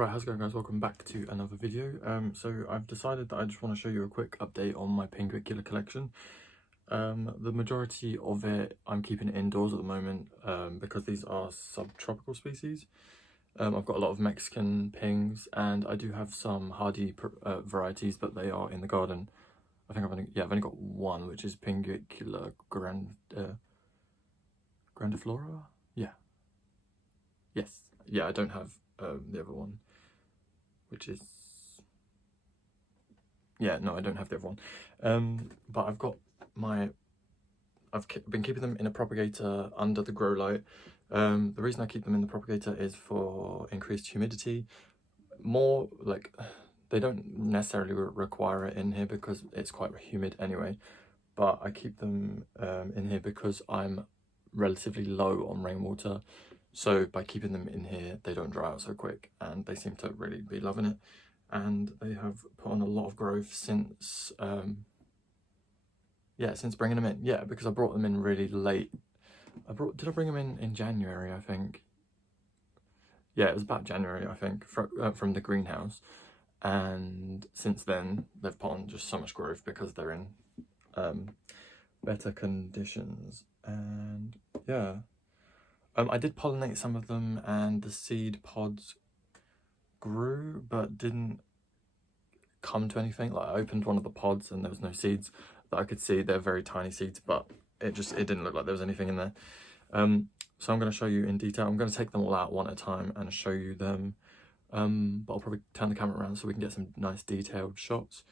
Right, how's it going, guys? Welcome back to another video. So I've decided that I just want to show you a quick update on my Pinguicula collection. The majority of it I'm keeping it indoors at the moment because these are subtropical species. I've got a lot of Mexican pings and I do have some hardy varieties, but they are in the garden. I think I've only got one, which is Pinguicula grandiflora. Yeah, I don't have the other one, which is, I don't have the other one. But I've been keeping them in a propagator under the grow light. The reason I keep them in the propagator is for increased humidity. More like, they don't necessarily require it in here because it's quite humid anyway, but I keep them in here because I'm relatively low on rainwater. So by keeping them in here, they don't dry out so quick, and they seem to really be loving it. And they have put on a lot of growth since, since bringing them in. Yeah, because I brought them in really late. Did I bring them in January, I think? Yeah, it was about January, I think, from the greenhouse. And since then, they've put on just so much growth because they're in better conditions. And yeah. I did pollinate some of them and the seed pods grew but didn't come to anything. Like, I opened one of the pods and there was no seeds that I could see. They're very tiny seeds, but it didn't look like there was anything in there. So I'm going to show you in detail. I'm going to take them all out one at a time and show you them. But I'll probably turn the camera around so we can get some nice detailed shots.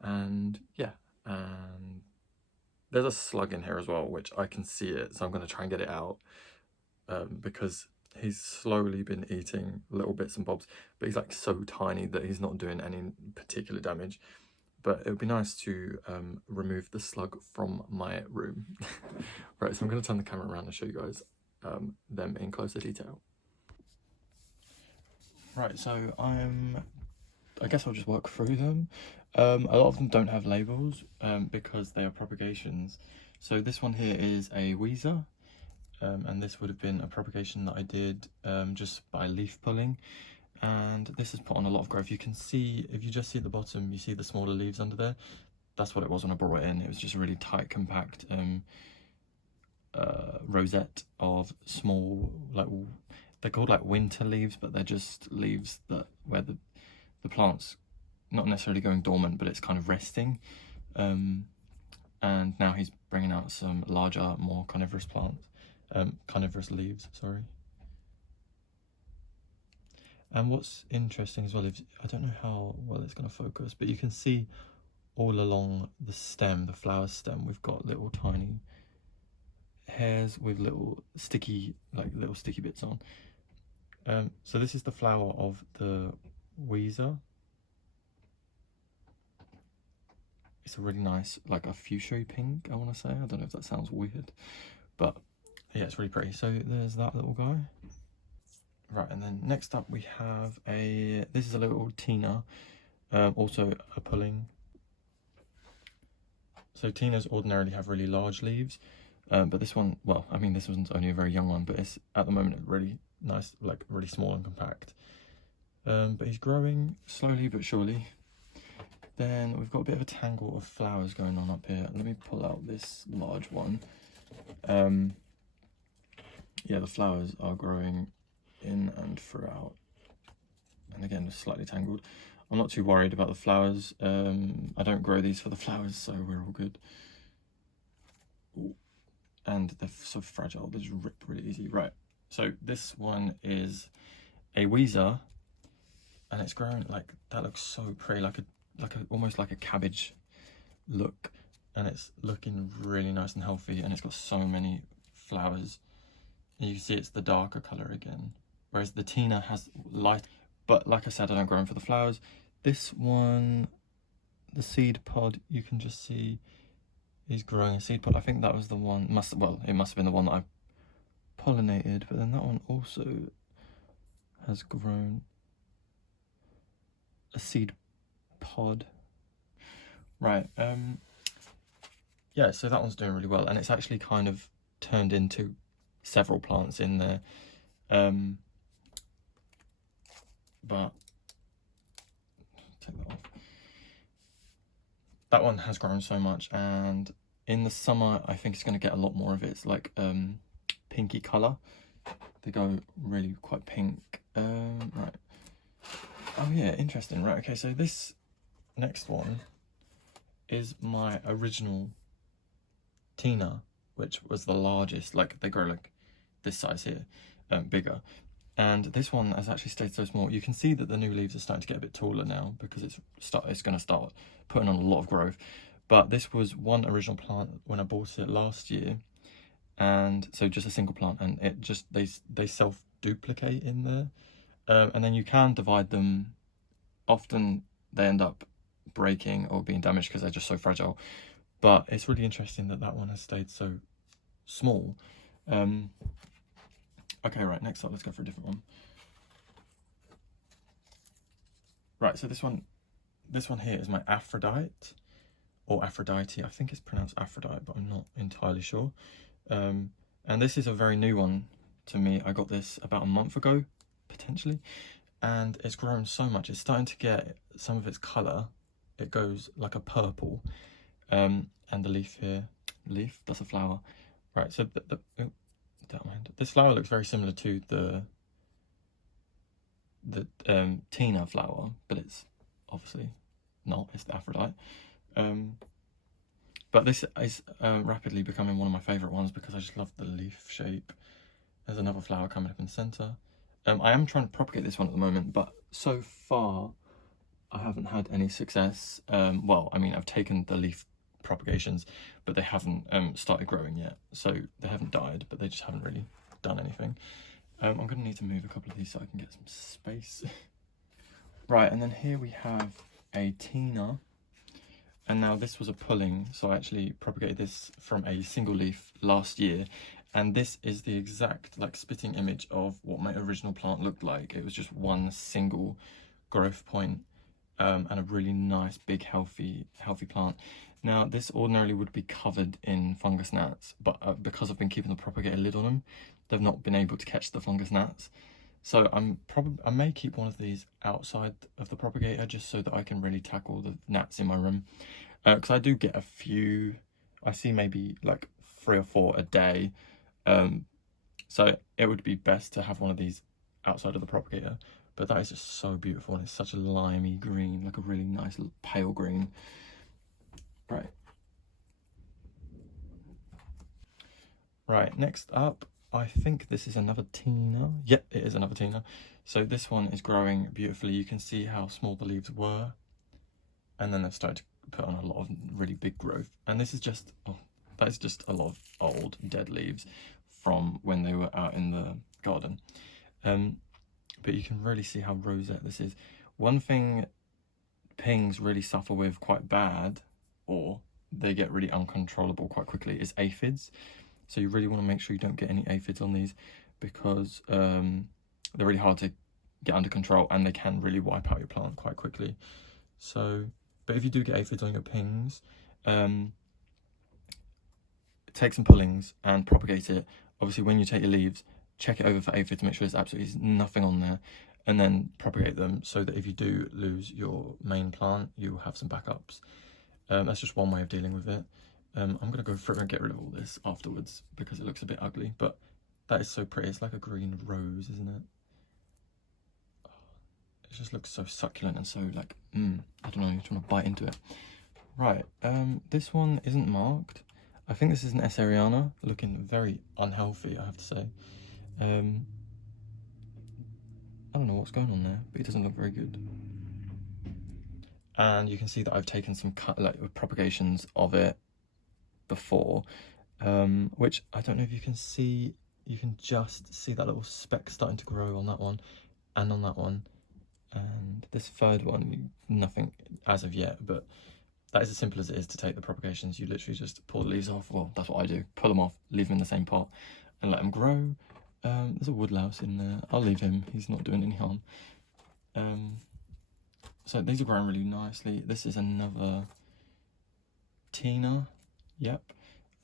And yeah, and there's a slug in here as well, which I can see it, so I'm going to try and get it out. Because he's slowly been eating little bits and bobs, but he's like so tiny that he's not doing any particular damage. But it would be nice to remove the slug from my room. Right, so I'm going to turn the camera around and show you guys them in closer detail. Right, so I guess I'll just work through them. A lot of them don't have labels because they are propagations. So this one here is a Weezer. And this would have been a propagation that I did just by leaf pulling, and this has put on a lot of growth. You can see, if you just see at the bottom, you see the smaller leaves under there. That's what it was when I brought it in. It was just a really tight, compact rosette of small, like, they're called like winter leaves, but they're just leaves where the plant's not necessarily going dormant, but it's kind of resting. And now he's bringing out some larger, more carnivorous plants. Carnivorous leaves, sorry. And what's interesting as well is, I don't know how well it's going to focus, but you can see all along the stem, the flower stem, we've got little tiny hairs with little sticky bits on. So this is the flower of the Weezer. It's a really nice, like a fuchsia pink, I want to say. I don't know if that sounds weird, but yeah, it's really pretty. So there's that little guy. Right, and then next up we have this is a little Tina, also a pulling. So Tinas ordinarily have really large leaves, but this one, well, I mean, this one's only a very young one, but it's at the moment really nice, like really small and compact. But he's growing slowly but surely. Then we've got a bit of a tangle of flowers going on up here. Let me pull out this large one. Yeah, the flowers are growing in and throughout, and again, just slightly tangled. I'm not too worried about the flowers. I don't grow these for the flowers, so we're all good. Ooh. And they're so fragile, they just rip really easy. Right, so this one is a Weezer, and it's growing like that. Looks so pretty, almost like a cabbage look, and it's looking really nice and healthy, and it's got so many flowers. You can see it's the darker colour again, whereas the Tina has light. But like I said, I don't grow them for the flowers. This one, the seed pod, you can just see he's growing a seed pod. I think that was the one, it must have been the one that I pollinated, but then that one also has grown a seed pod. Right, yeah, so that one's doing really well, and it's actually kind of turned into several plants in there, but that one has grown so much, and in the summer I think it's going to get a lot more of it. It's like pinky colour. They go really quite pink. Right. Oh yeah, interesting. Right, okay, so this next one is my original Tina, which was the largest. Like, they grow like this size here, bigger. And this one has actually stayed so small. You can see that the new leaves are starting to get a bit taller now because it's going to start putting on a lot of growth. But this was one original plant when I bought it last year, and so just a single plant, and it just they self-duplicate in there, and then you can divide them. Often they end up breaking or being damaged because they're just so fragile. But it's really interesting that that one has stayed so small. Okay, right, next up, let's go for a different one. Right, so this one here is my Aphrodite, or Aphrodite. I think it's pronounced Aphrodite, but I'm not entirely sure. And this is a very new one to me. I got this about a month ago, potentially, and it's grown so much. It's starting to get some of its colour. It goes like a purple, and the leaf here, that's a flower. Right, so don't mind. This flower looks very similar to the Tina flower, but it's obviously not. It's the Aphrodite. But this is rapidly becoming one of my favourite ones because I just love the leaf shape. There's another flower coming up in the centre. I am trying to propagate this one at the moment, but so far I haven't had any success. Well, I mean, I've taken the leaf propagations, but they haven't started growing yet. So they haven't died, but they just haven't really done anything. I'm going to need to move a couple of these so I can get some space. Right, and then here we have a Tina. And now this was a pulling, so I actually propagated this from a single leaf last year. And this is the exact like spitting image of what my original plant looked like. It was just one single growth point, and a really nice, big, healthy plant. Now, this ordinarily would be covered in fungus gnats, but because I've been keeping the propagator lid on them, they've not been able to catch the fungus gnats. So I may keep one of these outside of the propagator just so that I can really tackle the gnats in my room. Because I do get a few, I see maybe like 3 or 4 a day. So it would be best to have one of these outside of the propagator. But that is just so beautiful, and it's such a limey green, like a really nice pale green. Right. Right, next up, I think this is another Tina. Yep, it is another Tina. So this one is growing beautifully. You can see how small the leaves were, and then they've started to put on a lot of really big growth. And this is just, that is just a lot of old dead leaves from when they were out in the garden. But you can really see how rosette this is. One thing pings really suffer with quite bad, or they get really uncontrollable quite quickly, is aphids. So you really want to make sure you don't get any aphids on these, because they're really hard to get under control and they can really wipe out your plant quite quickly. So, but if you do get aphids on your pings, take some pullings and propagate it. Obviously, when you take your leaves, check it over for aphids, make sure there's absolutely nothing on there, and then propagate them so that if you do lose your main plant, you'll have some backups. That's just one way of dealing with it. I'm going to go through and get rid of all this afterwards because it looks a bit ugly, but that is so pretty. It's like a green rose, isn't it? It just looks so succulent and so like, I don't know, you just want to bite into it. Right, this one isn't marked. I think this is an Esseriana, looking very unhealthy, I have to say. I don't know what's going on there, but it doesn't look very good. And you can see that I've taken some propagations of it before, which I don't know if you can see. You can just see that little speck starting to grow on that one and on that one. And this third one, nothing as of yet, but that is as simple as it is to take the propagations. You literally just pull the leaves off. Well, that's what I do. Pull them off, leave them in the same pot, and let them grow. There's a woodlouse in there. I'll leave him. He's not doing any harm. So these are growing really nicely. This is another Tina. Yep.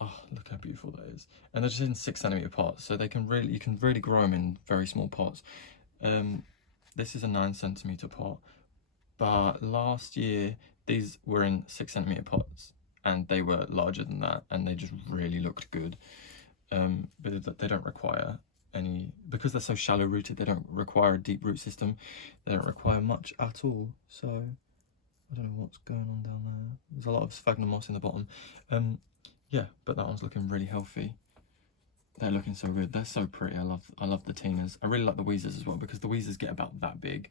Oh, look how beautiful that is. And they're just in 6cm pots, so they can really, you can really grow them in very small pots. This is a 9cm pot, but last year These were in 6cm pots, and they were larger than that, and they just really looked good. But they don't require any, because they're so shallow rooted, they don't require a deep root system. They don't require much at all. So I don't know what's going on down there. There's a lot of sphagnum moss in the bottom. Yeah, but that one's looking really healthy. They're looking so good. They're so pretty. I love the Tinas. I really like the Weezers as well, because the Weezers get about that big.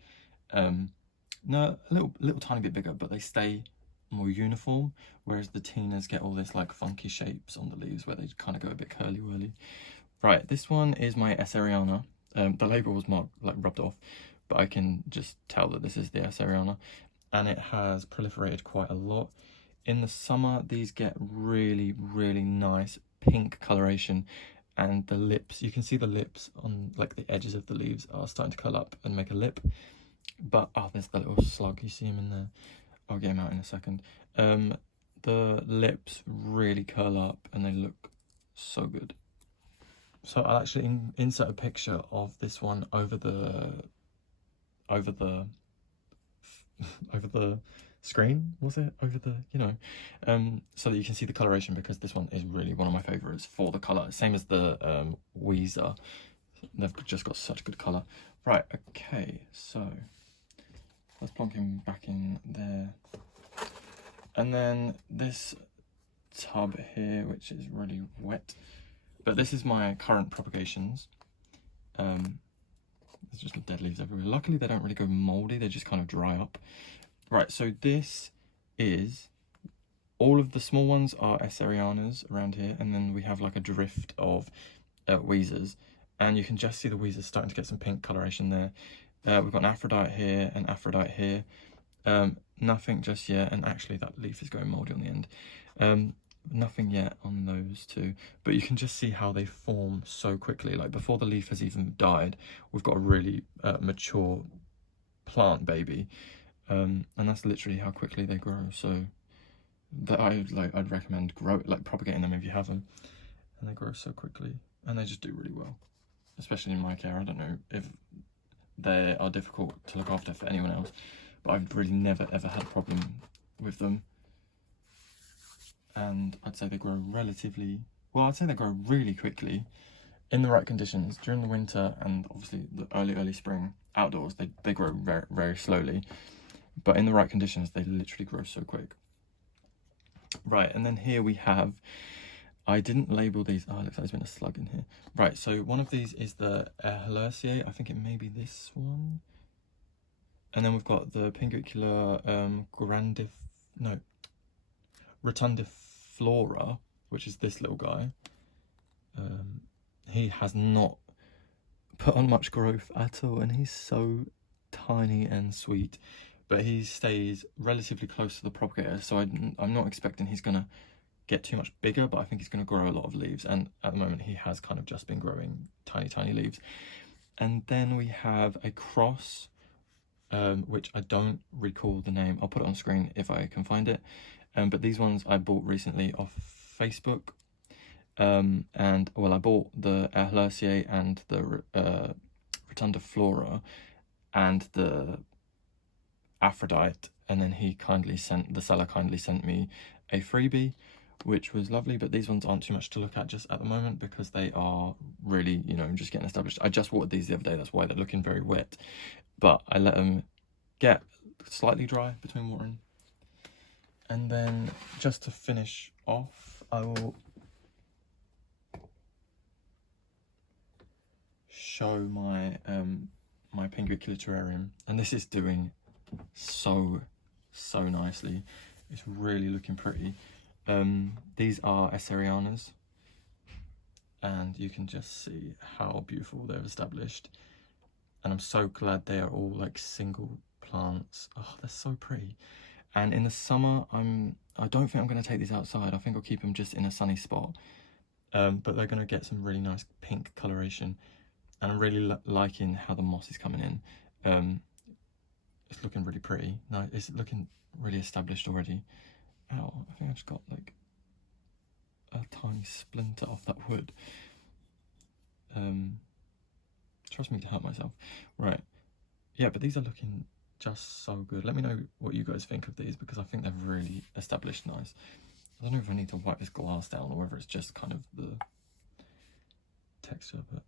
No, a little tiny bit bigger, but they stay more uniform, whereas the Tinas get all this like funky shapes on the leaves where they kind of go a bit curly whirly. Right, this one is my Esseriana. The label was marked, like rubbed off, but I can just tell that this is the Esseriana, and it has proliferated quite a lot. In the summer, these get really, really nice pink coloration, and the lips, you can see the lips on like the edges of the leaves are starting to curl up and make a lip. But, oh, there's the little slug, you see him in there. I'll get him out in a second. The lips really curl up and they look so good. So I'll actually insert a picture of this one over the screen, was it? Over the, you know, so that you can see the coloration, because this one is really one of my favourites for the colour. Same as the Weezer. They've just got such good colour. Right, okay, so let's plonk him back in there. And then this tub here, which is really wet. But this is my current propagations. There's just dead leaves everywhere. Luckily, they don't really go mouldy. They just kind of dry up. Right, so this is... all of the small ones are Esserianas around here. And then we have like a drift of Weezers. And you can just see the Weezers starting to get some pink coloration there. We've got an Aphrodite here, an Aphrodite here. Nothing just yet, and actually that leaf is going mouldy on the end. Nothing yet on those two, but you can just see how they form so quickly. Like before the leaf has even died, we've got a really mature plant baby, and that's literally how quickly they grow. So that I'd recommend propagating them if you have them, and they grow so quickly, and they just do really well, especially in my care. I don't know if they are difficult to look after for anyone else, but I've really never ever had a problem with them. And I'd say they grow relatively well. I'd say they grow really quickly in the right conditions during the winter, and obviously the early spring outdoors. They grow very, very slowly, but in the right conditions they literally grow so quick. Right, and then here we have, I didn't label these. Oh, it looks like there's been a slug in here. Right, so one of these is the Aphrodite. I think it may be this one. And then we've got the Pinguicula Rotundiflora, which is this little guy. He has not put on much growth at all, and he's so tiny and sweet. But he stays relatively close to the propagator, so I'm not expecting he's going to get too much bigger, but I think he's going to grow a lot of leaves, and at the moment he has kind of just been growing tiny leaves. And then we have a cross, which I don't recall the name. I'll put it on screen if I can find it. But these ones I bought recently off Facebook. And well, I bought the Aphrodite and the Rotundiflora and the Aphrodite, and then the seller kindly sent me a freebie, which was lovely. But these ones aren't too much to look at just at the moment, because they are really, you know, just getting established. I just watered these the other day, that's why they're looking very wet, but I let them get slightly dry between watering. And then just to finish off, I will show my my Pinguicula terrarium, and this is doing so nicely. It's really looking pretty. These are Esserianas, and you can just see how beautiful they've established, and I'm so glad they are all like single plants. Oh, they're so pretty. And in the summer, I don't think I'm going to take these outside. I think I'll keep them just in a sunny spot, but they're going to get some really nice pink coloration, and I'm really liking how the moss is coming in. It's looking really pretty. No, it's looking really established already. Ow, I think I just got like a tiny splinter off that wood. Trust me to hurt myself. Right, yeah, but these are looking just so good. Let me know what you guys think of these, because I think they're really established nice. I don't know if I need to wipe this glass down or whether it's just kind of the texture, but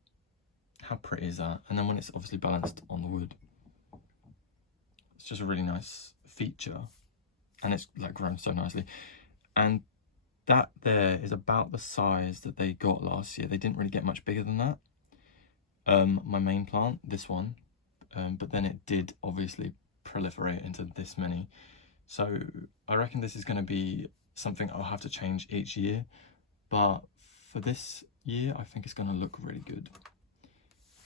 how pretty is that? And then when it's obviously balanced on the wood, it's just a really nice feature, and it's like grown so nicely. And that there is about the size that they got last year. They didn't really get much bigger than that. My main plant, this one, but then it did obviously proliferate into this many. So I reckon this is going to be something I'll have to change each year, but for this year I think it's going to look really good.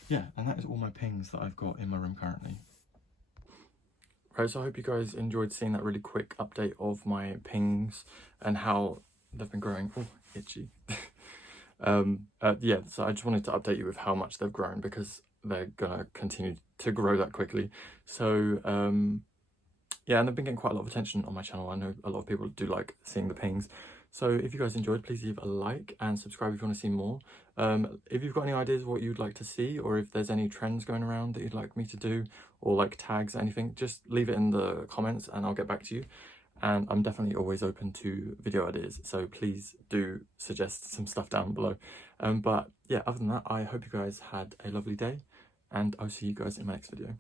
Yeah, and that is all my pings that I've got in my room currently. Right, so I hope you guys enjoyed seeing that really quick update of my pings and how they've been growing. Oh, itchy. Yeah, so I just wanted to update you with how much they've grown, because they're gonna continue to grow that quickly. So yeah, and they've been getting quite a lot of attention on my channel. I know a lot of people do like seeing the pings. So if you guys enjoyed, please leave a like and subscribe if you want to see more. If you've got any ideas of what you'd like to see, or if there's any trends going around that you'd like me to do, or like tags, anything, just leave it in the comments and I'll get back to you. And I'm definitely always open to video ideas, so please do suggest some stuff down below. But yeah, other than that, I hope you guys had a lovely day, and I'll see you guys in my next video.